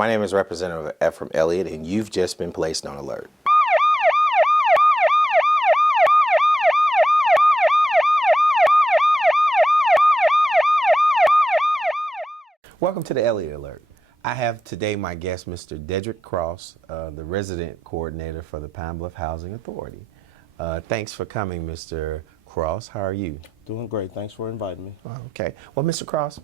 My name is Representative Ephraim Elliott, and you've just been placed on alert. Welcome to the Elliott Alert. I have today my guest, Mr. Dedrick Cross, the resident coordinator for the Pine Bluff Housing Authority. Thanks for coming, Mr. Cross. How are you? Doing great. Thanks for inviting me. Okay. Well, Mr. Cross,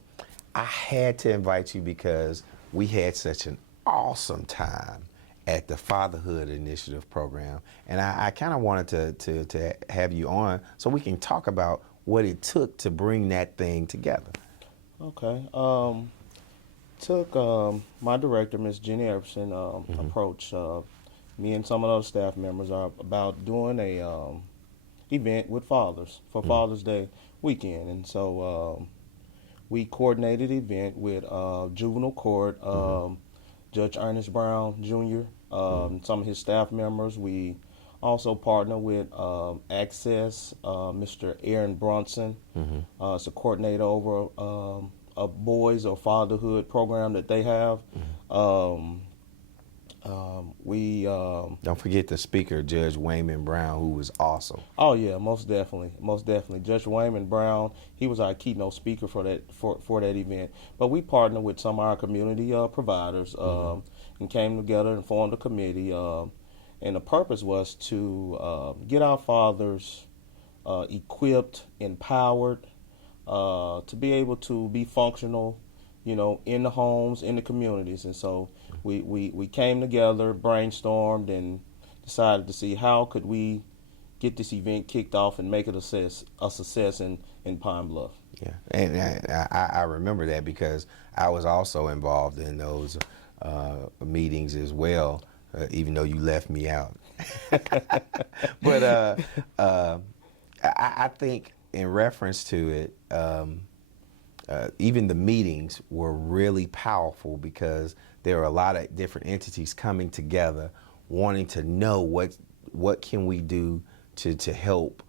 I had to invite you because we had such an awesome time at the Fatherhood Initiative program, and I kind of wanted to have you on so we can talk about what it took to bring that thing together. Okay. My director, Ms. Jenny Everson, approached me and some of those staff members about doing a event with fathers for Father's Day weekend, and so we coordinated the event with Juvenile Court, Judge Ernest Brown Jr., some of his staff members. We also partner with Access, Mr. Aaron Bronson, as a coordinator over a boys or fatherhood program that they have. Don't forget the speaker, Judge Wayman Brown, who was awesome. Oh yeah, most definitely. Judge Wayman Brown, he was our keynote speaker for that event. But we partnered with some of our community providers and came together and formed a committee. And the purpose was to get our fathers equipped, empowered, to be able to be functional, in the homes, in the communities. And so we came together, brainstormed, and decided to see how could we get this event kicked off and make it a success in Pine Bluff. Yeah, and I remember that because I was also involved in those meetings as well, even though you left me out. But I think in reference to it, even the meetings were really powerful because there are a lot of different entities coming together wanting to know what can we do to help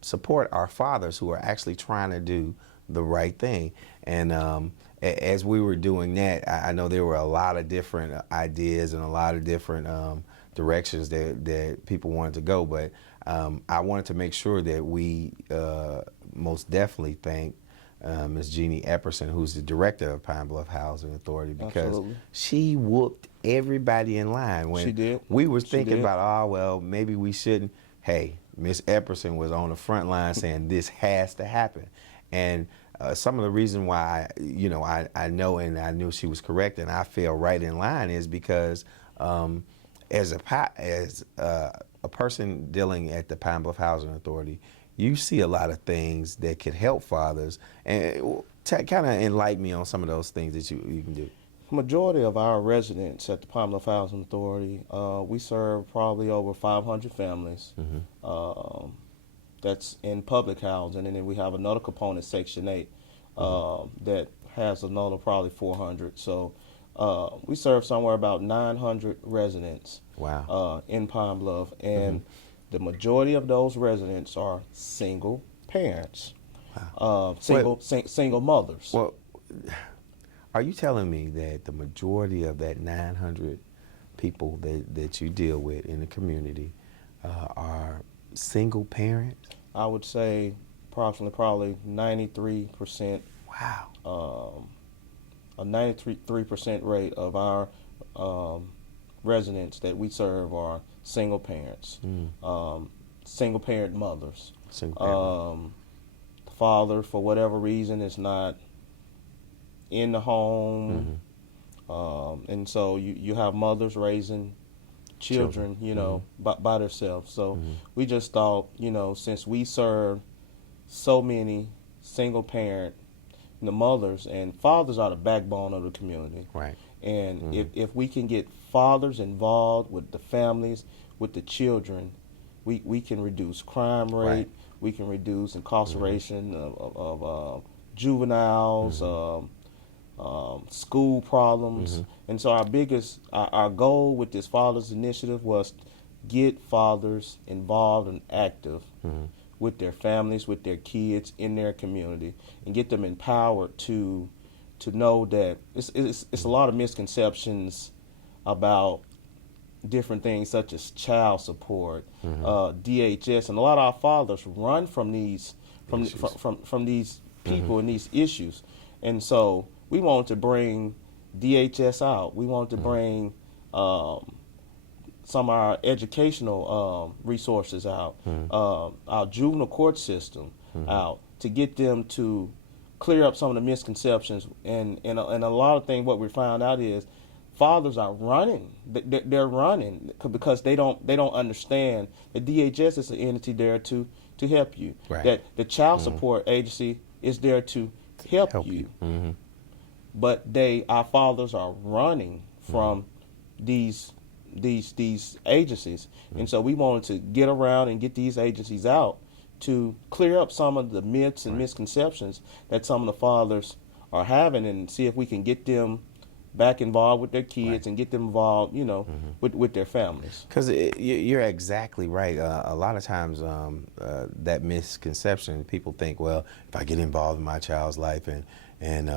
support our fathers who are actually trying to do the right thing. And as we were doing that, I know there were a lot of different ideas and a lot of different directions that people wanted to go, but I wanted to make sure that we most definitely thank Ms. Jeannie Epperson, who's the director of Pine Bluff Housing Authority, because Absolutely. she whooped everybody in line. When She did. We were thinking about, well, maybe we shouldn't. Hey, Ms. Epperson was on the front line saying this has to happen. And some of the reason why, I know and I knew she was correct and I fell right in line is because as a person dealing at the Pine Bluff Housing Authority, you see a lot of things that could help fathers, and kind of enlighten me on some of those things that you can do. Majority of our residents at the Pine Bluff Housing Authority, we serve probably over 500 families. That's in public housing, and then we have another component, Section 8, that has another probably 400. So we serve somewhere about 900 residents. Wow. In Pine Bluff, and the majority of those residents are single parents, single mothers. Well, are you telling me that the majority of that 900 people that you deal with in the community are single parents? I would say approximately probably 93%. Wow. A 93% rate of our residents that we serve are single parents, single parent mothers. The father, for whatever reason, is not in the home, and so you have mothers raising children, by themselves. So we just thought, since we serve so many single parent, the mothers and fathers are the backbone of the community. Right. And if we can get fathers involved with the families, with the children, we can reduce crime rate. Right. We can reduce incarceration of juveniles, school problems. And so our goal with this Fathers Initiative was get fathers involved and active with their families, with their kids in their community, and get them empowered to to know that it's a lot of misconceptions about different things such as child support, DHS, and a lot of our fathers run from these from these people and these issues, and so we want to bring DHS out. We want to bring some of our educational resources out, our juvenile court system out, to get them to clear up some of the misconceptions. And a lot of things, what we found out is fathers are running. They're running because they don't understand that DHS is an entity there to help you. Right. That the child support agency is there to help you. But our fathers are running from these agencies, and so we wanted to get around and get these agencies out to clear up some of the myths and misconceptions that some of the fathers are having, and see if we can get them back involved with their kids and get them involved, with their families. Because you're exactly right. A lot of times that misconception, people think, well, if I get involved in my child's life and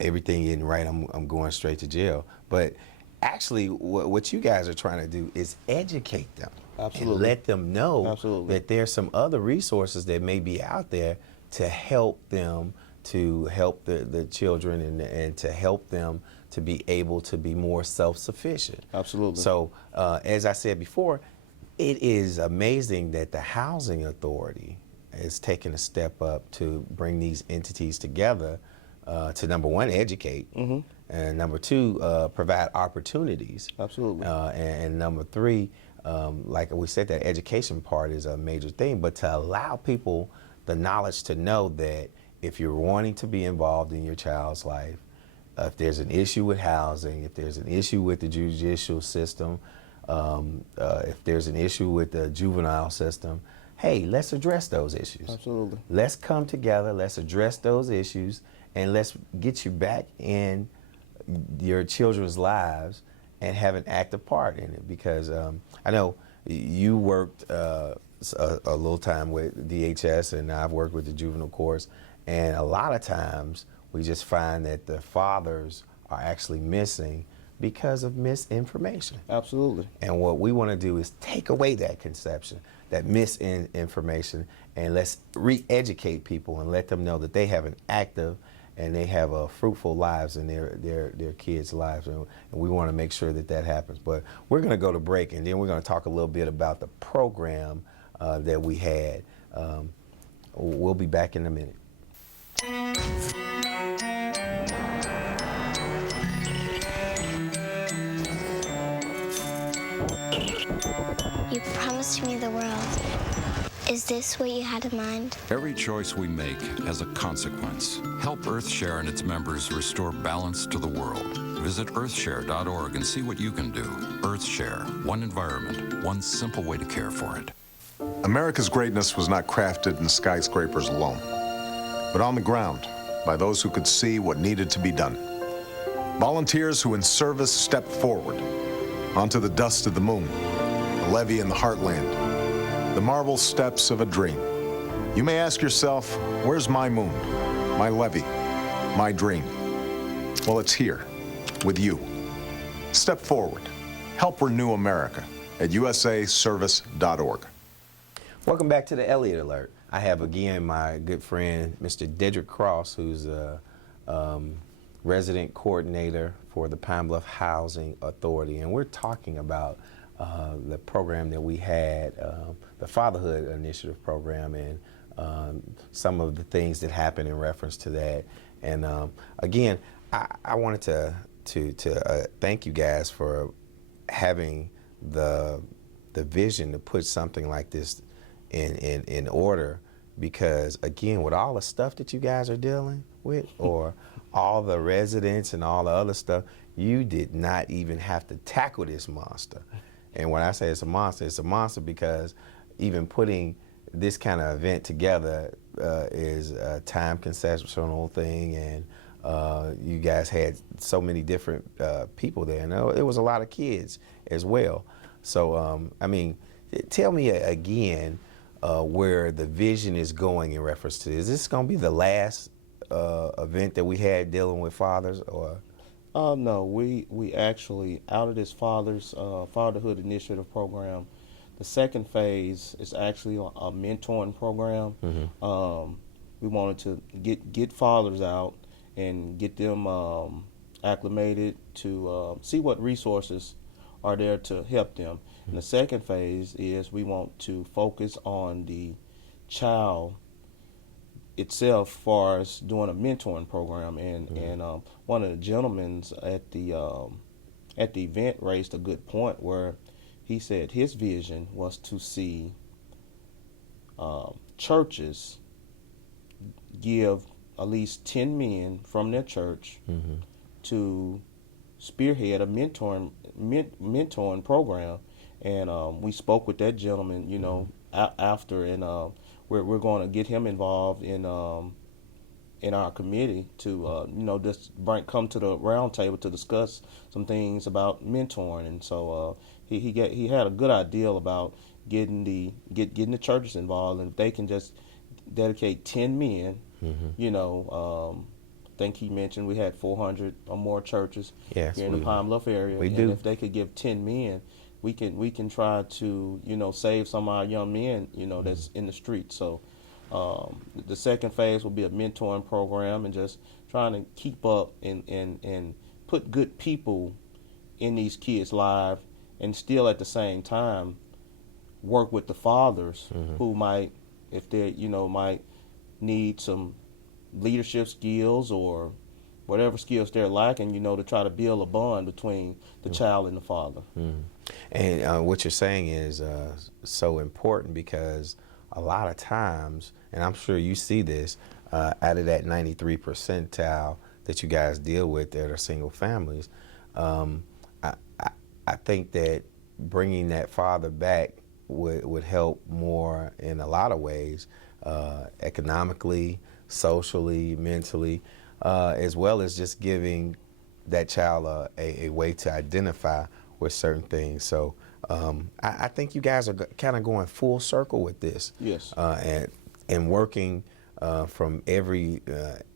everything isn't right, I'm going straight to jail. But actually, what you guys are trying to do is educate them. Absolutely. And let them know Absolutely. that there's some other resources that may be out there to help them, to help the children, and to help them to be able to be more self-sufficient. Absolutely. So as I said before, it is amazing that the Housing Authority is taking a step up to bring these entities together to, number one, educate, and number two, provide opportunities. Absolutely. And number three, like we said, that education part is a major thing, but to allow people the knowledge to know that if you're wanting to be involved in your child's life, if there's an issue with housing, if there's an issue with the judicial system, if there's an issue with the juvenile system, hey, let's address those issues. Absolutely. Let's come together, let's address those issues, and let's get you back in your children's lives and have an active part in it. Because I know you worked a little time with DHS, and I've worked with the juvenile courts, and a lot of times we just find that the fathers are actually missing because of misinformation. Absolutely. And what we want to do is take away that conception, that misinformation, and let's re-educate people and let them know that they have an active and they have a fruitful lives in their kids' lives, and we want to make sure that that happens. But we're going to go to break, and then we're going to talk a little bit about the program that we had. We'll be back in a minute. You promised me the world. Is this what you had in mind? Every choice we make has a consequence. Help EarthShare and its members restore balance to the world. Visit earthshare.org and see what you can do. EarthShare, one environment, one simple way to care for it. America's greatness was not crafted in skyscrapers alone, but on the ground by those who could see what needed to be done. Volunteers who in service stepped forward onto the dust of the moon, the levee in the heartland, the marble steps of a dream. You may ask yourself, where's my moon, my levee, my dream? Well, it's here, with you. Step forward. Help renew America at usaservice.org. Welcome back to the Elliott Alert. I have again my good friend, Mr. Dedrick Cross, who's a resident coordinator for the Pine Bluff Housing Authority, and we're talking about the program that we had, the Fatherhood Initiative program, and some of the things that happened in reference to that. And again, I wanted to thank you guys for having the vision to put something like this in order, because again, with all the stuff that you guys are dealing with, or all the residents and all the other stuff, you did not even have to tackle this monster. And when I say it's a monster because even putting this kind of event together is a time concessional thing, and you guys had so many different people there, and it was a lot of kids as well. So I mean, tell me again where the vision is going in reference to this. Is this going to be the last event that we had dealing with fathers, or? No, we actually, out of this fatherhood initiative program, the second phase is actually a mentoring program. We wanted to get fathers out and get them acclimated to see what resources are there to help them. And the second phase is we want to focus on the child itself, as far as doing a mentoring program. And one of the gentlemen at the event raised a good point where he said his vision was to see churches give at least 10 men from their church to spearhead a mentoring program. And we spoke with that gentleman, you know, after, and we're going to get him involved in our committee to you know, just come to the round table to discuss some things about mentoring. And so he had a good idea about getting the churches involved, and if they can just dedicate 10 men, you know, I think he mentioned we had 400 or more churches here in the Pine Bluff area. And if they could give 10 men, we can try to, you know, save some of our young men, you know, that's in the streets. So the second phase will be a mentoring program, and just trying to keep up and put good people in these kids' lives, and still at the same time work with the fathers who might, if they, you know, might need some leadership skills or whatever skills they're lacking, you know, to try to build a bond between the child and the father. And what you're saying is so important, because a lot of times, and I'm sure you see this, out of that 93 percentile that you guys deal with that are single families, I think that bringing that father back would help more in a lot of ways, economically, socially, mentally, as well as just giving that child a way to identify with certain things. So I think you guys are kind of going full circle with this. Yes. And working from every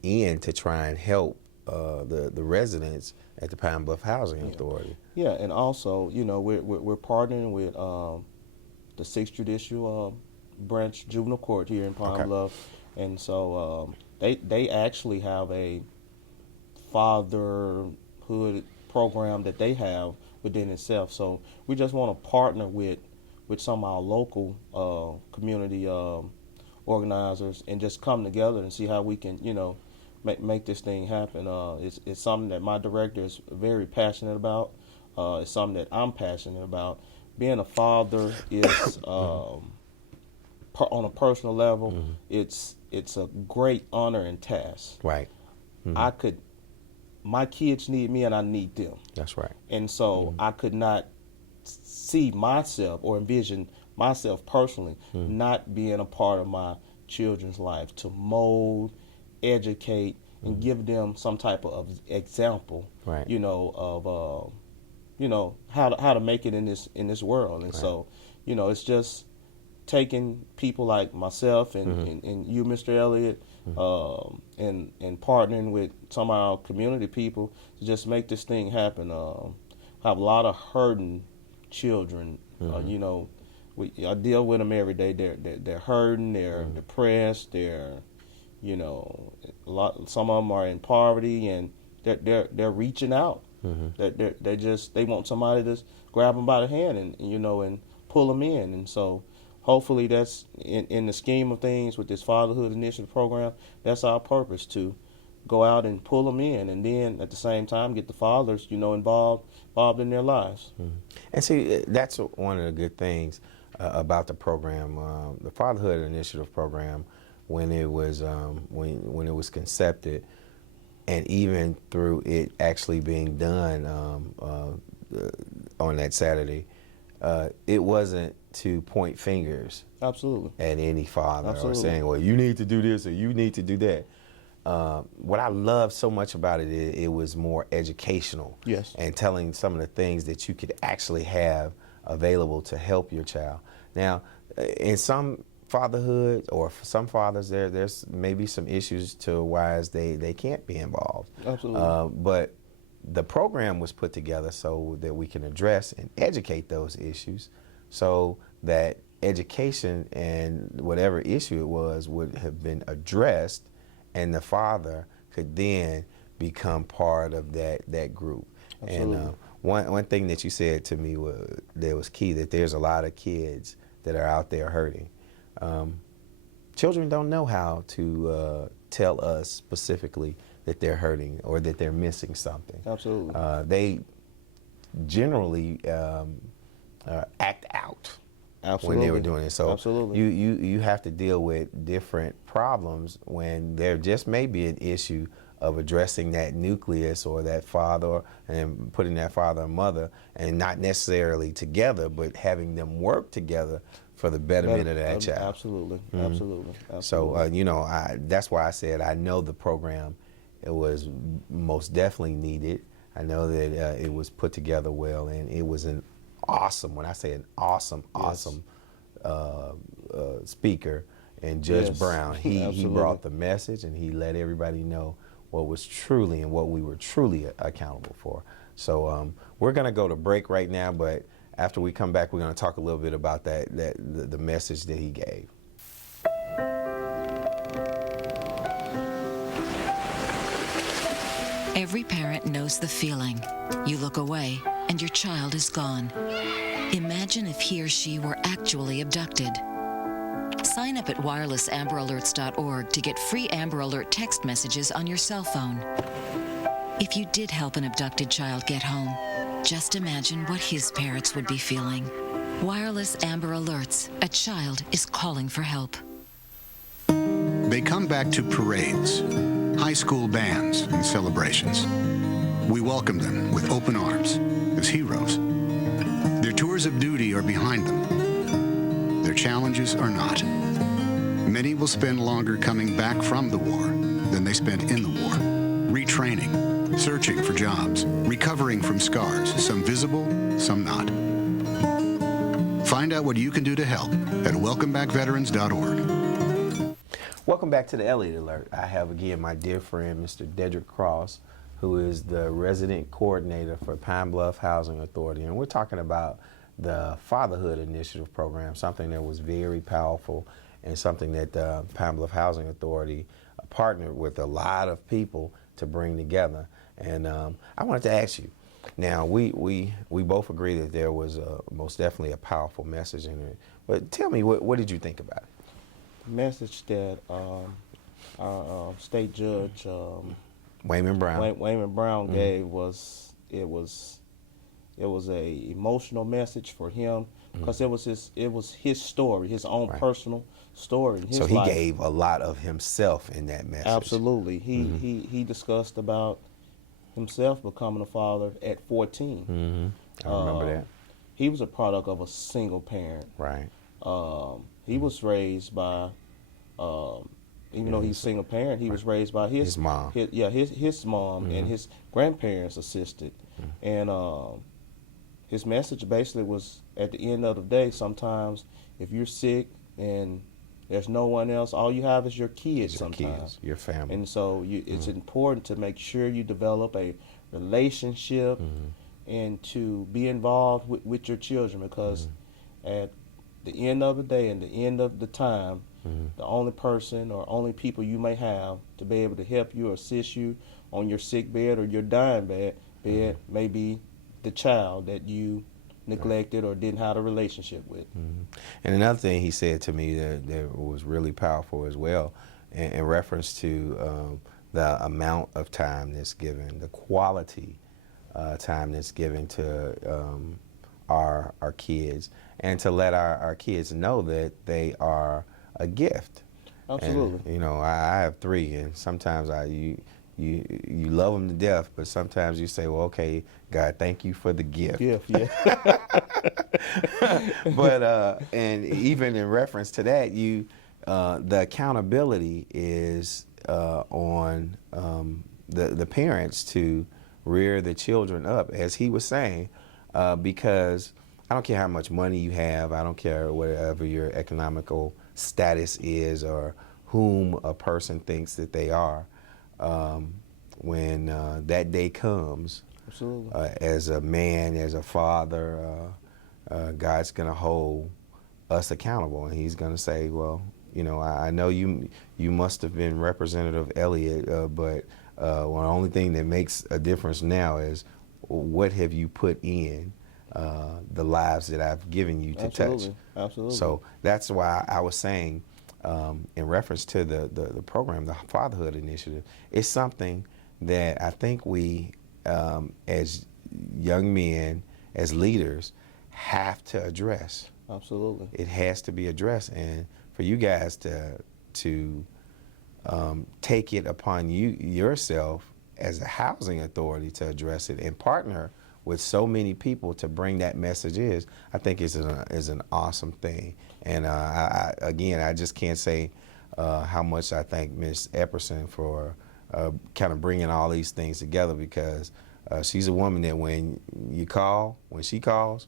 end to try and help the residents at the Pine Bluff Housing Authority. Yeah, and also, you know, we're partnering with the 6th Judicial Branch Juvenile Court here in Pine Bluff, and so they actually have a fatherhood program that they have within itself. So we just want to partner with some of our local community organizers, and just come together and see how we can, you know, make this thing happen. It's something that my director is very passionate about. It's something that I'm passionate about. Being a father is on a personal level, it's a great honor and task. Right. My kids need me and I need them. That's right. And so I could not see myself or envision myself personally not being a part of my children's life, to mold, educate, and give them some type of example, right, you know, of you know, how to make it in this world. And so, you know, it's just taking people like myself and you, Mr. Elliott, and partnering with some of our community people to just make this thing happen. Have a lot of hurting children. You know, I deal with them every day. They're hurting. They're depressed. They're, you know, some of them are in poverty, and they're reaching out. They want somebody to grab them by the hand and you know, and pull them in. And so hopefully that's in the scheme of things with this fatherhood initiative program, that's our purpose, to go out and pull them in, and then at the same time get the fathers, you know, involved in their lives. And see, that's one of the good things about the program, the fatherhood initiative program, when it was when it was concepted, and even through it actually being done on that Saturday, it wasn't to point fingers Absolutely. at any father. Absolutely. Or saying, well, you need to do this or you need to do that. What I love so much about it is it was more educational. Yes. And telling some of the things that you could actually have available to help your child. Now, in some fatherhood, or for some fathers, there's maybe some issues to why they can't be involved. Absolutely. But the program was put together so that we can address and educate those issues, so that education and whatever issue it was would have been addressed, and the father could then become part of that group. Absolutely. And one thing that you said to me was key, that there's a lot of kids that are out there hurting. Children don't know how to tell us specifically that they're hurting or that they're missing something. Absolutely. They generally act out when they were doing it. So Absolutely. you have to deal with different problems when there just may be an issue of addressing that nucleus or that father, and putting that father and mother, and not necessarily together, but having them work together for the betterment of that child. Absolutely. Absolutely. So, you know, that's why I said I know the program, it was most definitely needed. I know that it was put together well, and it was an awesome, when I say an awesome, awesome speaker, and Judge Brown. He brought the message, and he let everybody know what was truly and what we were truly accountable for. So we're going to go to break right now, but after we come back, we're going to talk a little bit about the message that he gave. Every parent knows the feeling. You look away, and your child is gone. Imagine if he or she were actually abducted. Sign up at wirelessamberAlerts.org to get free Amber Alert text messages on your cell phone. If you did help an abducted child get home, just imagine what his parents would be feeling. Wireless Amber Alerts. A child is calling for help. They come back to parades, high school bands, and celebrations. We welcome them with open arms as heroes. Their tours of duty are behind them. Their challenges are not. Many will spend longer coming back from the war than they spent in the war, retraining, searching for jobs, recovering from scars, some visible, some not. Find out what you can do to help at welcomebackveterans.org. Welcome back to the Elliott Alert. I have again my dear friend, Mr. Dedrick Cross, who is the resident coordinator for Pine Bluff Housing Authority. And we're talking about the Fatherhood Initiative program, something that was very powerful and something that the Pine Bluff Housing Authority partnered with a lot of people to bring together. And I wanted to ask you, now we both agree that there was most definitely a powerful message in it, but tell me, what did you think about it? The message that our state judge Wayman Brown gave was a emotional message for him, because it was his story, his own personal story in his life. So he gave a lot of himself in that message. Absolutely. He discussed about himself becoming a father at 14. I remember that. He was a product of a single parent. Right. He was raised by, even though he's a single parent, he was raised by his mom. His mom and his grandparents assisted. And his message basically was, at the end of the day, sometimes if you're sick and there's no one else, all you have is your kids sometimes. Your family. And so it's important to make sure you develop a relationship and to be involved with your children, because at the end of the day and the end of the time, the only person or only people you may have to be able to help you or assist you on your sick bed or your dying bed may be the child that you neglected or didn't have a relationship with. And another thing he said to me that was really powerful as well, in reference to the amount of time that's given, the quality time that's given to our kids, and to let our kids know that they are a gift. Absolutely. And, you know, I have 3, and sometimes you love them to death, but sometimes you say, well, okay, God, thank you for the gift. But and even in reference to that, the accountability is on the parents to rear the children up, as he was saying, because I don't care how much money you have, I don't care whatever your economical status is or whom a person thinks that they are. When that day comes, Absolutely. as a man, as a father, God's going to hold us accountable, and He's going to say, well, you know, I know you must have been Representative Elliott, but the only thing that makes a difference now is what have you put in the lives that I've given you to Absolutely. touch. Absolutely. So that's why I was saying, in reference to the program, the Fatherhood Initiative, it's something that I think we, as young men, as leaders, have to address. Absolutely. It has to be addressed, and for you guys to take it upon yourself as a housing authority to address it and partner with so many people to bring that message I think is an awesome thing. And I just can't say how much I thank Ms. Epperson for kind of bringing all these things together, because she's a woman that when she calls,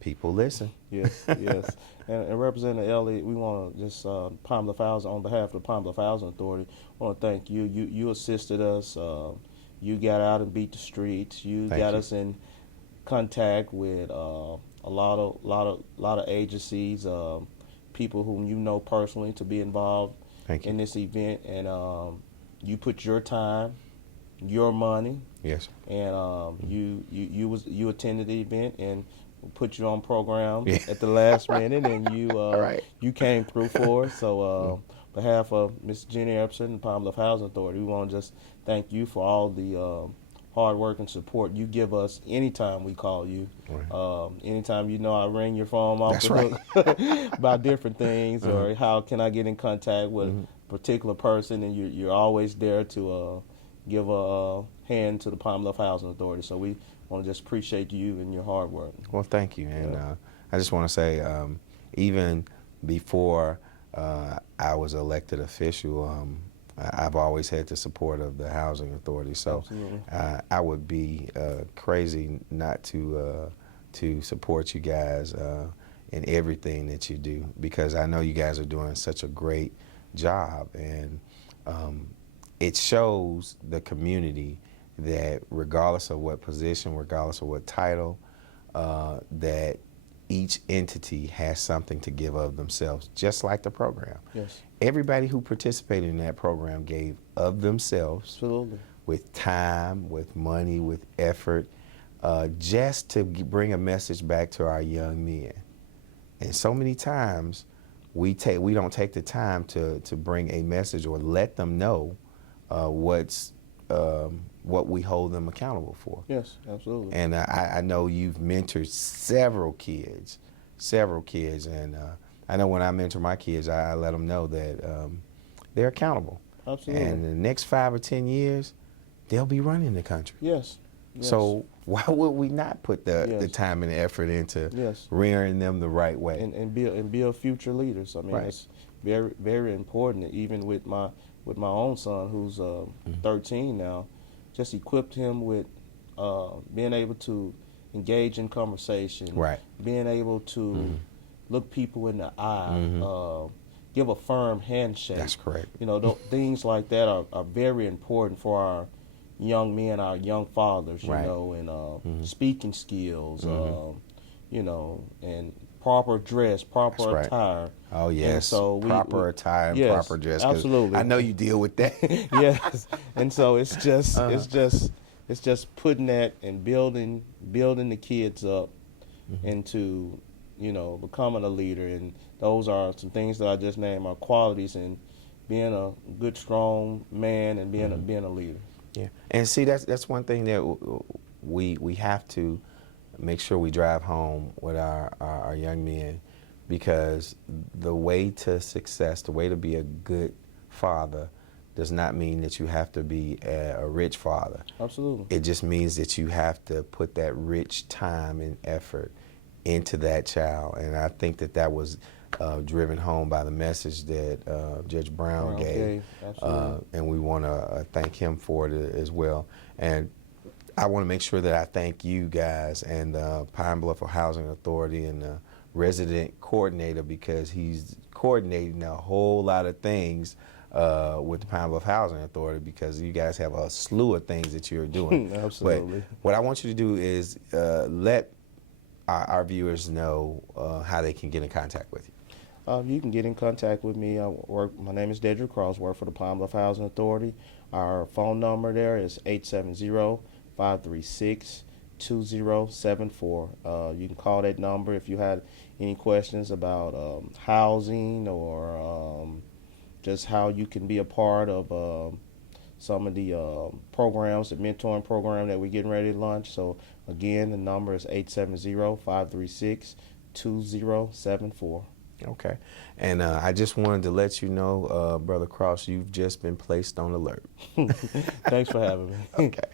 people listen. Yes, yes. And Representative Elliott, we want to just Palm Bluff Housing, on behalf of the Palm Bluff Housing Authority, want to thank you. You assisted us. You got out and beat the streets. You got us in contact with a lot of agencies, people whom you know personally to be involved in this event, and you put your time, your money. Yes. And you attended the event and put you on program at the last minute, and you came through for us. So on behalf of Ms. Jenny Epperson and Palm Bluff Housing Authority, we want to just thank you for all the hard work and support you give us anytime we call you. Right. Anytime I ring your phone off the hook about different things, or how can I get in contact with a particular person, and you're always there to give a hand to the Palm Bluff Housing Authority. So we want to just appreciate you and your hard work. Well, thank you. And I just want to say, even before I was elected official, I've always had the support of the Housing Authority. So I would be crazy not to support you guys in everything that you do, because I know you guys are doing such a great job, and it shows the community that regardless of what position, regardless of what title, that each entity has something to give of themselves, just like the program. Yes. Everybody who participated in that program gave of themselves. Absolutely. With time, with money, with effort, just to bring a message back to our young men. And so many times we don't take the time to bring a message or let them know what we hold them accountable for. Yes, absolutely. And I know you've mentored several kids, and I know when I mentor my kids, I let them know that they're accountable. Absolutely. And in the next 5 or 10 years, they'll be running the country. Yes. Yes. So why would we not put the time and effort into rearing them the right way? And build future leaders. I mean, it's very, very important. Even with my own son, who's 13 now, just equipped him with being able to engage in conversation, being able to look people in the eye, give a firm handshake. That's correct. Things like that are very important for our young men, our young fathers, and speaking skills, and proper dress, proper attire. Oh, yes. And so proper attire and proper dress. Absolutely. I know you deal with that. Yes. And so it's just putting that and building the kids up into, becoming a leader. And those are some things that I just named are qualities in being a good, strong man and being a leader. Yeah. And see, that's one thing that we have to make sure we drive home with our young men, because the way to success, the way to be a good father, does not mean that you have to be a rich father. Absolutely. It just means that you have to put that rich time and effort into that child. And I think that was driven home by the message that Judge Brown gave. And we want to thank him for it as well. And I want to make sure that I thank you guys and the Pine Bluff Housing Authority and the resident coordinator, because he's coordinating a whole lot of things with the Pine Bluff Housing Authority, because you guys have a slew of things that you're doing. Absolutely. But what I want you to do is let our viewers know how they can get in contact with you. You can get in contact with me. My name is Dedrick Cross. Work for the Pine Bluff Housing Authority. Our phone number there is 870-536-2074. You can call that number if you had any questions about housing or just how you can be a part of some of the programs, the mentoring program that we're getting ready to launch. So again, the number is 870-536-2074. Okay. And I just wanted to let you know, Brother Cross, you've just been placed on alert. Thanks for having me. Okay.